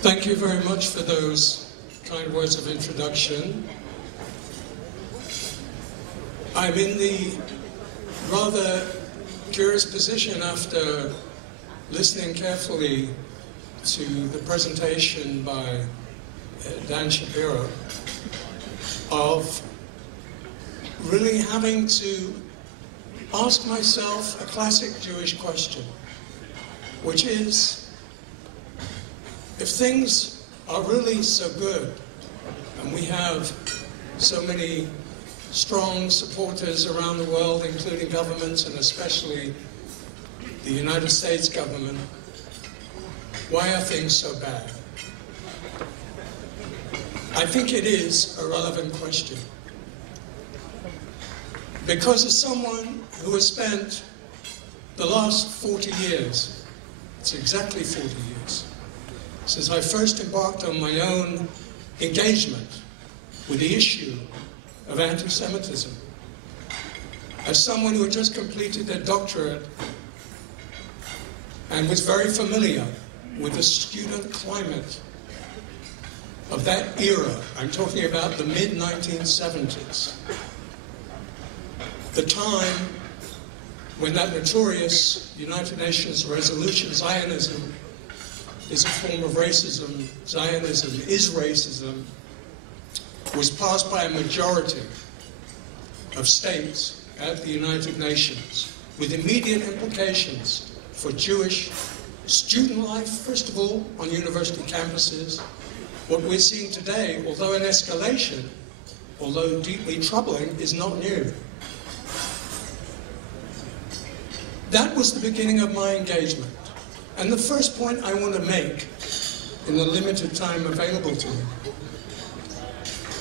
Thank you very much for those kind words of introduction. I'm in the rather curious position after listening carefully to the presentation by Dan Shapiro of really having to ask myself a classic Jewish question, which is, if things are really so good, and we have so many strong supporters around the world, including governments and especially the United States government, why are things so bad? I think it is a relevant question. Because as someone who has spent the last 40 years, it's exactly 40 years, since I first embarked on my own engagement with the issue of anti-Semitism, as someone who had just completed their doctorate and was very familiar with the student climate of that era. I'm talking about the mid-1970s, the time when that notorious United Nations resolution, Zionism is a form of racism, Zionism is racism, was passed by a majority of states at the United Nations, with immediate implications for Jewish student life, first of all, on university campuses. What we're seeing today, although an escalation, although deeply troubling, is not new. That was the beginning of my engagement. And the first point I want to make, in the limited time available to me,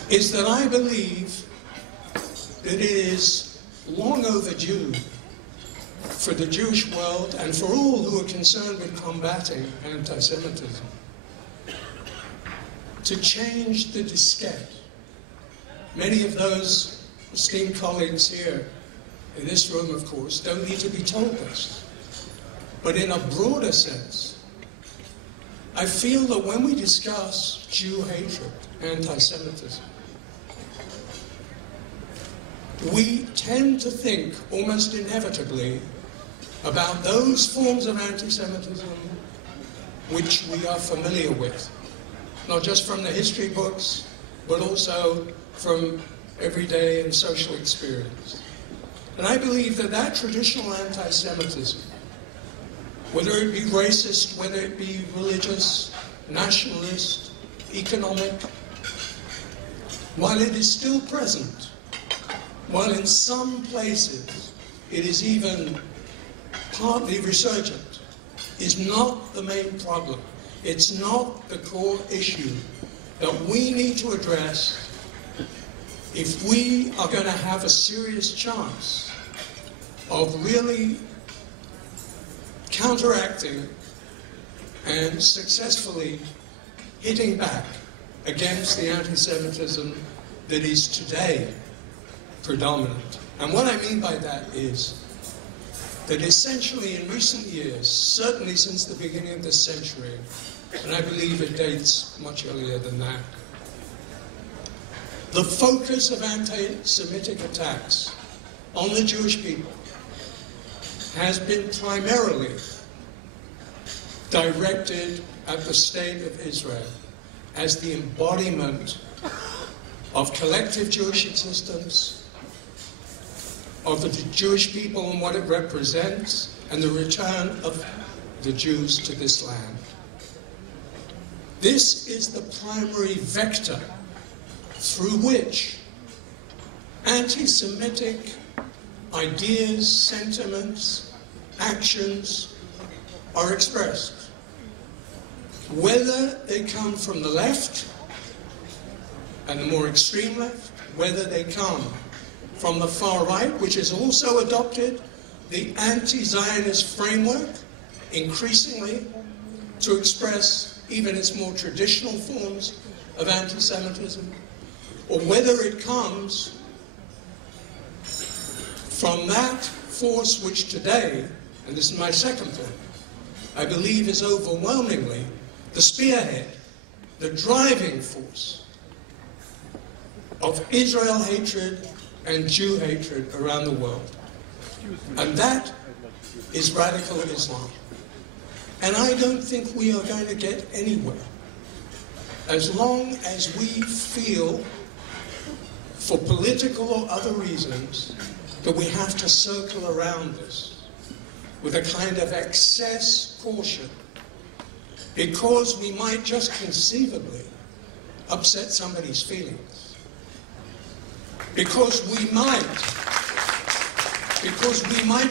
is that I believe that it is long overdue for the Jewish world and for all who are concerned with combating anti-Semitism to change the diskette. Many of those esteemed colleagues here in this room, of course, don't need to be told this. But in a broader sense, I feel that when we discuss Jew hatred, anti-Semitism, we tend to think almost inevitably about those forms of anti-Semitism which we are familiar with, not just from the history books, but also from everyday and social experience. And I believe that that traditional anti-Semitism, whether it be racist, whether it be religious, nationalist, economic, while it is still present, while in some places it is even partly resurgent, is not the main problem. It's not the core issue that we need to address if we are going to have a serious chance of really counteracting and successfully hitting back against the anti-Semitism that is today predominant. And what I mean by that is that essentially in recent years, certainly since the beginning of this century, and I believe it dates much earlier than that, the focus of anti-Semitic attacks on the Jewish people has been primarily directed at the state of Israel as the embodiment of collective Jewish existence, of the Jewish people and what it represents, and the return of the Jews to this land. This is the primary vector through which anti-Semitic ideas, sentiments, actions are expressed. Whether they come from the left and the more extreme left, whether they come from the far right, which has also adopted the anti-Zionist framework increasingly to express even its more traditional forms of anti-Semitism, or whether it comes from that force which today, and this is my second point, I believe is overwhelmingly the spearhead the driving force of Israel hatred and Jew hatred around the world. And that is radical Islam. And I don't think we are going to get anywhere as long as we feel, for political or other reasons, that we have to circle around this with a kind of excess caution, because we might just conceivably upset somebody's feelings. Because we might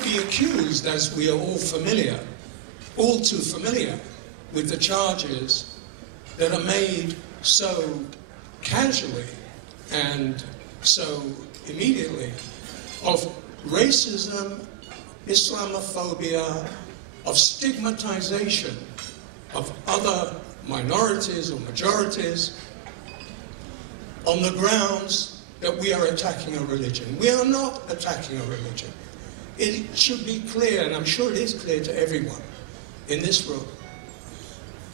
be accused, as we are all too familiar with the charges that are made so casually and so immediately, of racism, Islamophobia, of stigmatization of other minorities or majorities on the grounds that we are attacking a religion. We are not attacking a religion. It should be clear, and I'm sure it is clear to everyone in this room,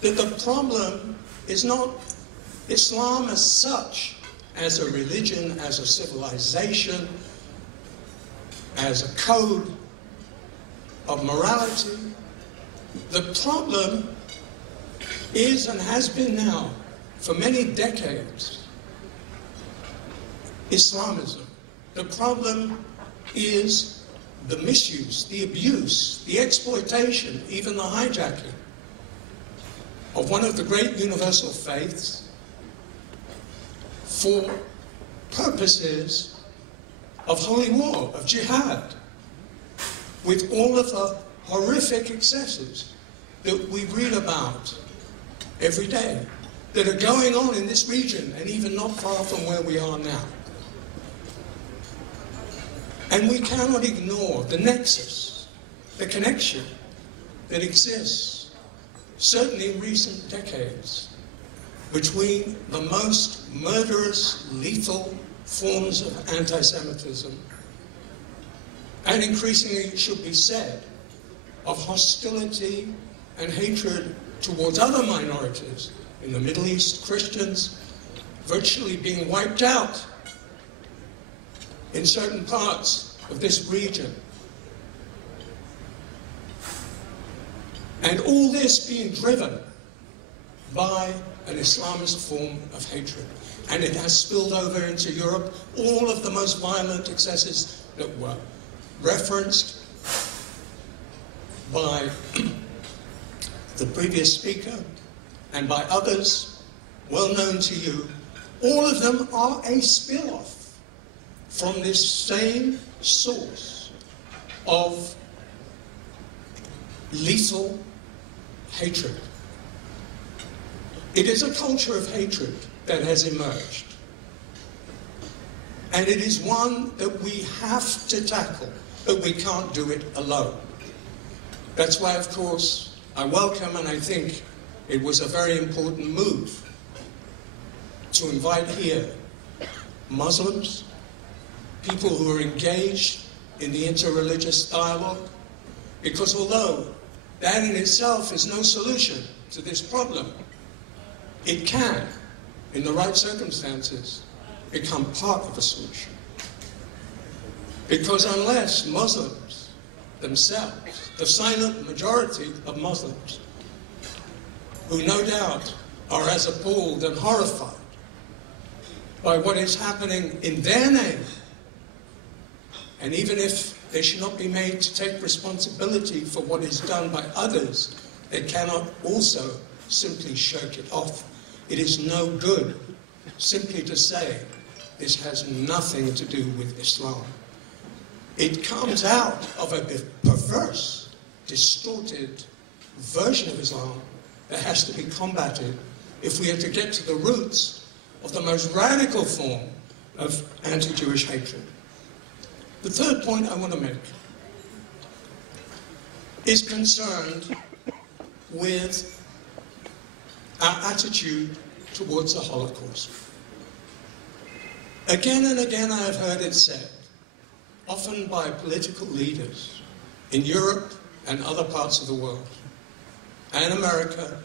that the problem is not Islam as such, as a religion, as a civilization, as a code of morality. The problem is, and has been now for many decades, Islamism. The problem is the misuse, the abuse, the exploitation, even the hijacking of one of the great universal faiths for purposes of holy war, of jihad, with all of the horrific excesses that we read about every day, that are going on in this region and even not far from where we are now. And we cannot ignore the nexus, the connection that exists, certainly in recent decades, between the most murderous, lethal forms of anti-Semitism and, increasingly it should be said, of hostility and hatred towards other minorities in the Middle East, Christians virtually being wiped out in certain parts of this region. And all this being driven by an Islamist form of hatred. And it has spilled over into Europe. All of the most violent excesses that were referenced by the previous speaker and by others well known to you, all of them are a spill-off from this same source of lethal hatred. It is a culture of hatred that has emerged. And it is one that we have to tackle, but we can't do it alone. That's why, of course, I welcome, and I think it was a very important move to invite here Muslims, people who are engaged in the interreligious dialogue, because although that in itself is no solution to this problem, it can, in the right circumstances, become part of a solution. Because unless Muslims themselves, the silent majority of Muslims, who no doubt are as appalled and horrified by what is happening in their name, and even if they should not be made to take responsibility for what is done by others, they cannot also simply shirk it off. It is no good simply to say this has nothing to do with Islam. It comes out of a perverse, distorted version of Islam that has to be combated if we are to get to the roots of the most radical form of anti-Jewish hatred. The third point I want to make is concerned with our attitude towards the Holocaust. Again and again I have heard it said, often by political leaders in Europe and other parts of the world, and America,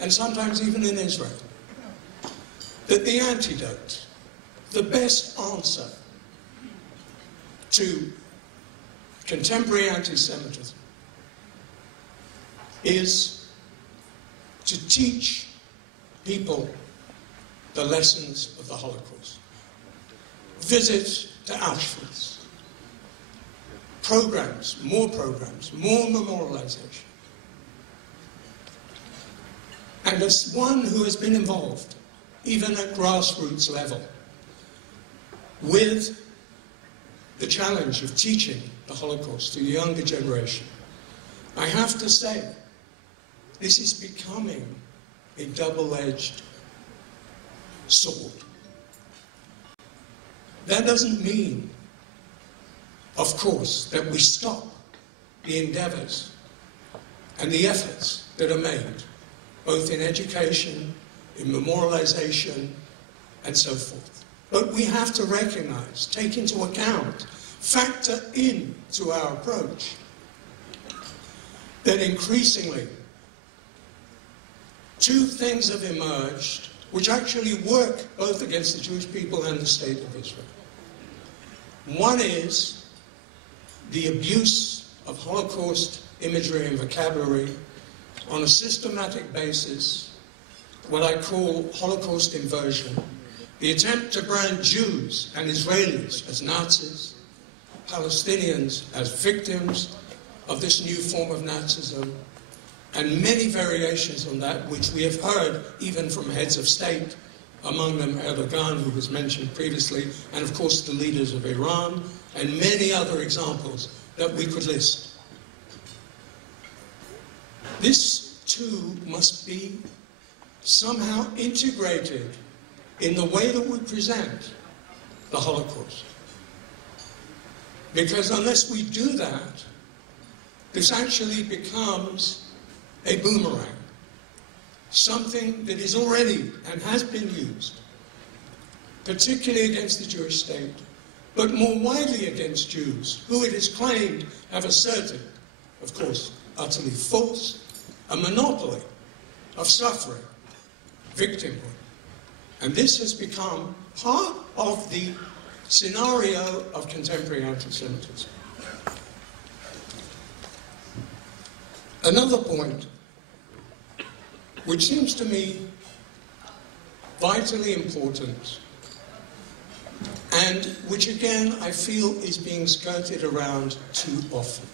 and sometimes even in Israel, that the antidote, the best answer to contemporary anti-Semitism is to teach people the lessons of the Holocaust. Visit to Auschwitz. Programs, more memorialization. And as one who has been involved, even at grassroots level, with the challenge of teaching the Holocaust to the younger generation, I have to say, this is becoming a double-edged sword. That doesn't mean, of course, that we stop the endeavors and the efforts that are made, both in education, in memorialization, and so forth. But we have to recognize, take into account, factor into our approach that increasingly two things have emerged which actually work both against the Jewish people and the state of Israel. One is the abuse of Holocaust imagery and vocabulary on a systematic basis, what I call Holocaust inversion, the attempt to brand Jews and Israelis as Nazis, Palestinians as victims of this new form of Nazism, and many variations on that, which we have heard even from heads of state, among them Erdogan, who was mentioned previously, and of course the leaders of Iran, and many other examples that we could list. This too must be somehow integrated in the way that we present the Holocaust. Because unless we do that, this actually becomes a boomerang, something that is already and has been used, particularly against the Jewish state, but more widely against Jews, who it is claimed have asserted, of course, utterly false, a monopoly of suffering, victimhood. And this has become part of the scenario of contemporary anti-Semitism. Another point, which seems to me vitally important, and which again I feel is being skirted around too often,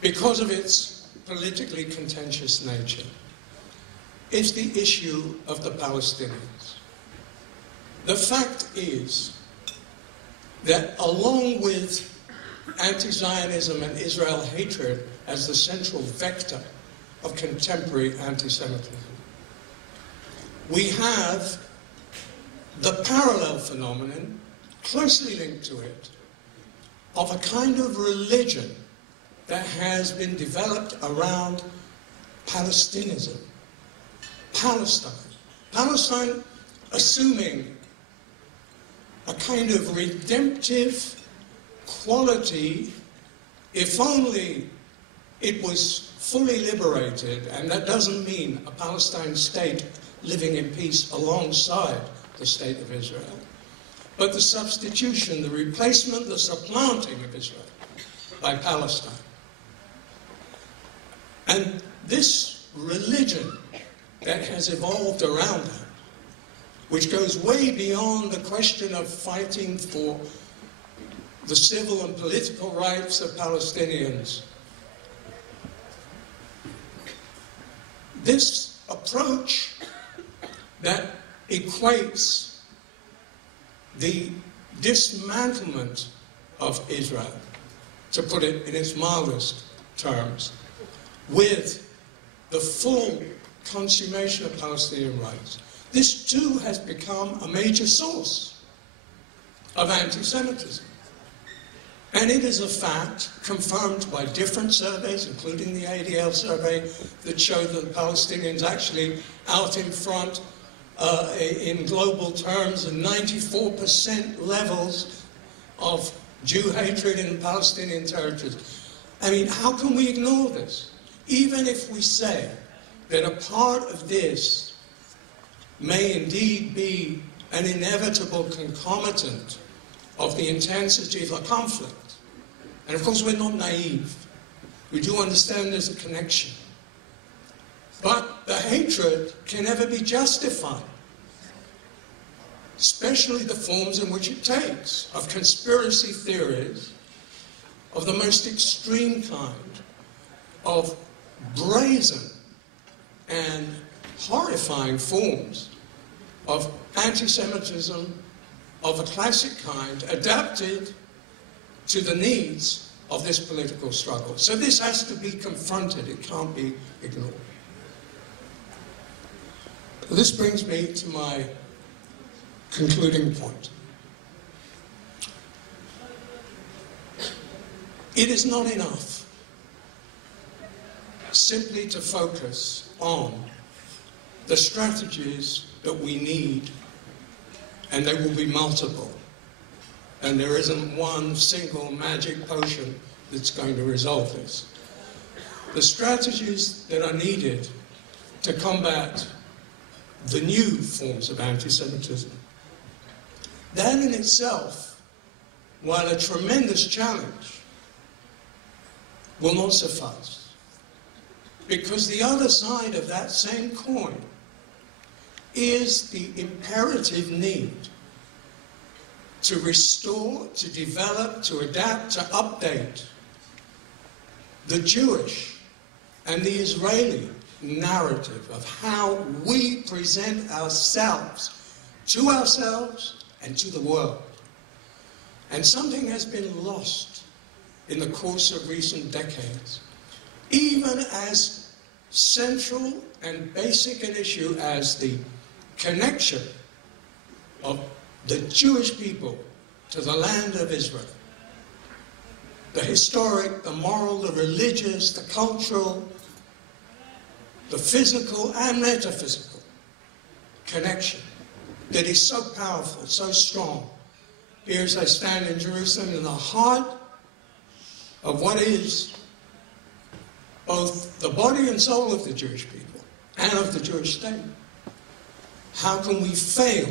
because of its politically contentious nature, is the issue of the Palestinians. The fact is that along with anti-Zionism and Israel hatred as the central vector of contemporary anti-Semitism, we have the parallel phenomenon, closely linked to it, of a kind of religion that has been developed around Palestinism. Palestine assuming a kind of redemptive quality, if only it was fully liberated, and that doesn't mean a Palestine state living in peace alongside the state of Israel, but the substitution, the replacement, the supplanting of Israel by Palestine. And this religion that has evolved around that, which goes way beyond the question of fighting for the civil and political rights of Palestinians. This approach that equates the dismantlement of Israel, to put it in its mildest terms, with the full consummation of Palestinian rights. This too has become a major source of anti-Semitism. And it is a fact confirmed by different surveys, including the ADL survey, that show that the Palestinians actually out in front in global terms, and 94% levels of Jew hatred in Palestinian territories. I mean, how can we ignore this? Even if we say that a part of this may indeed be an inevitable concomitant of the intensity of the conflict. And of course, we're not naive. We do understand there's a connection. But the hatred can never be justified, especially the forms in which it takes, of conspiracy theories, of the most extreme kind, of brazen and horrifying forms of anti-Semitism of a classic kind, adapted to the needs of this political struggle. So this has to be confronted, it can't be ignored. This brings me to my concluding point. It is not enough simply to focus on the strategies that we need, and they will be multiple. And there isn't one single magic potion that's going to resolve this. The strategies that are needed to combat the new forms of anti-Semitism, that in itself, while a tremendous challenge, will not suffice. Because the other side of that same coin is the imperative need to restore, to develop, to adapt, to update the Jewish and the Israeli narrative of how we present ourselves and to the world. And something has been lost in the course of recent decades, even as central and basic an issue as the connection of the Jewish people to the land of Israel. The historic, the moral, the religious, the cultural, the physical and metaphysical connection that is so powerful, so strong. Here as I stand in Jerusalem, in the heart of what is both the body and soul of the Jewish people and of the Jewish state. How can we fail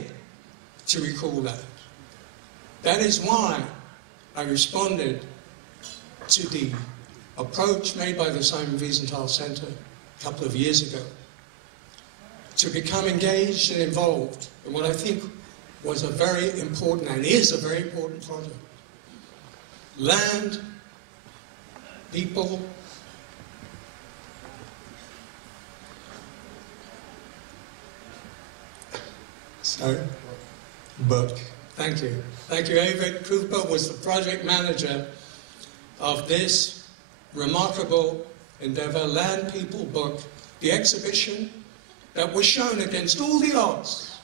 to recall that? That is why I responded to the approach made by the Simon Wiesenthal Center a couple of years ago to become engaged and involved in what I think was a very important and is a very important project. Land, people, book. Thank you. Thank you. David Cooper was the project manager of this remarkable endeavor, Land, People book, the exhibition that was shown against all the odds.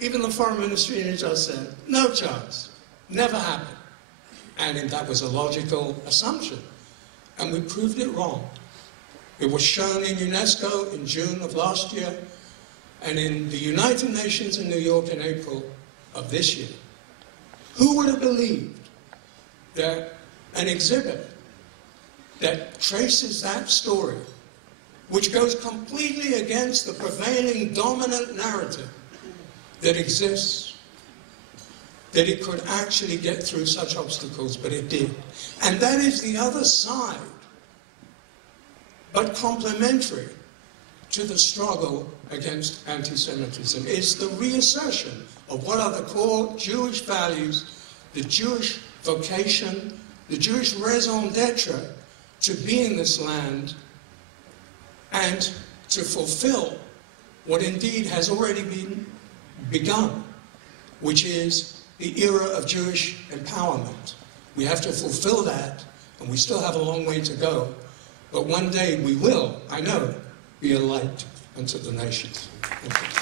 Even the foreign ministry in Israel said, no chance, never happened. And that was a logical assumption. And we proved it wrong. It was shown in UNESCO in June of last year, and in the United Nations in New York in April of this year. Who would have believed that an exhibit that traces that story, which goes completely against the prevailing dominant narrative that exists, that it could actually get through such obstacles, but it did. And that is the other side, but complementary to the struggle against anti-Semitism. It's the reassertion of what are the core Jewish values, the Jewish vocation, the Jewish raison d'etre to be in this land and to fulfill what indeed has already been begun, which is the era of Jewish empowerment. We have to fulfill that, and we still have a long way to go. But one day we will, I know, be a light unto the nations. Thank you.